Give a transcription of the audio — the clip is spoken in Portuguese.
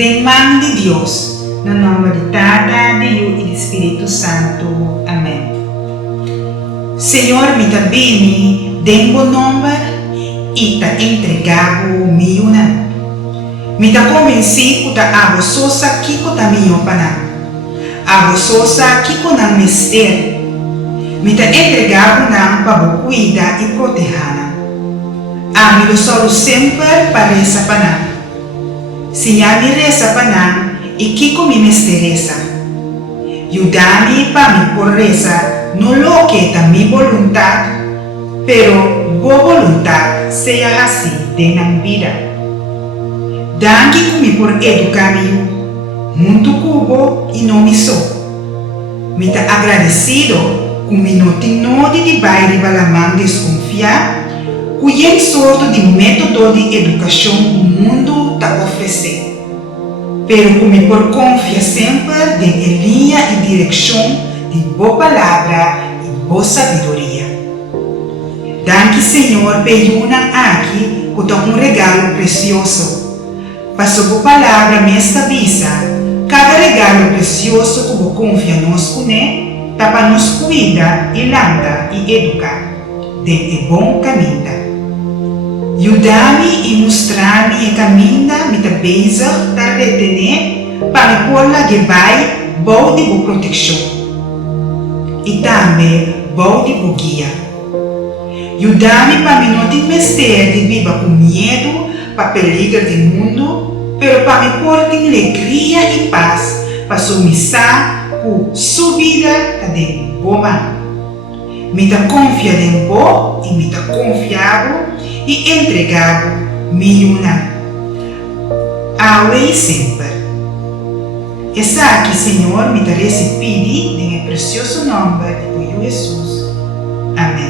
Den man de Deus, no nome de Tata, de Yu e do Espírito Santo. Amém. Senhor, me dá bem, den bom nome e ta entregado mi una. Me dá convencido da abo sosa kiko ta mi opana. Abo sosa kiko na mister. Me dá entregado na para cuidar e proteger. A mi lo solo sempre para essa pana. Se a mi resa pana e kiko mi misteresa. Aiutami para mi por resa no lo que ta mi voluntad, pero bo voluntad sea assim de na vida. Danke mi por educar-me, muito cubo e não me sou. Me tá agradecido com mi não tem nada de baile para man desconfiar, cujem sorte de método de educação o mundo tá oferecer. Pero como por confiar sempre em linha e direção de boa palavra e boa sabedoria. Danke, Senhor, peyuna aqui com regalo precioso. Passou boa palavra me estabiliza. Cada regalo precioso que você confia nos né, tá para nos cuidar e landa e educar de bom caminho. Aiutami e mostrar-me o caminho me da beza da retener para me pôr lá que vai bom de boa proteção e também bom de boa guia. Aiutami para me não ter mistério de viver com medo para peligro do mundo, pero para me pôr em alegria e paz para submissar com sua vida de boa. Me dá confiança em bom e me dá confiável e entregado mi una. Agora e sempre. Essa aqui, Senhor, me dá esse pedido em precioso nome de Jesus. Amém.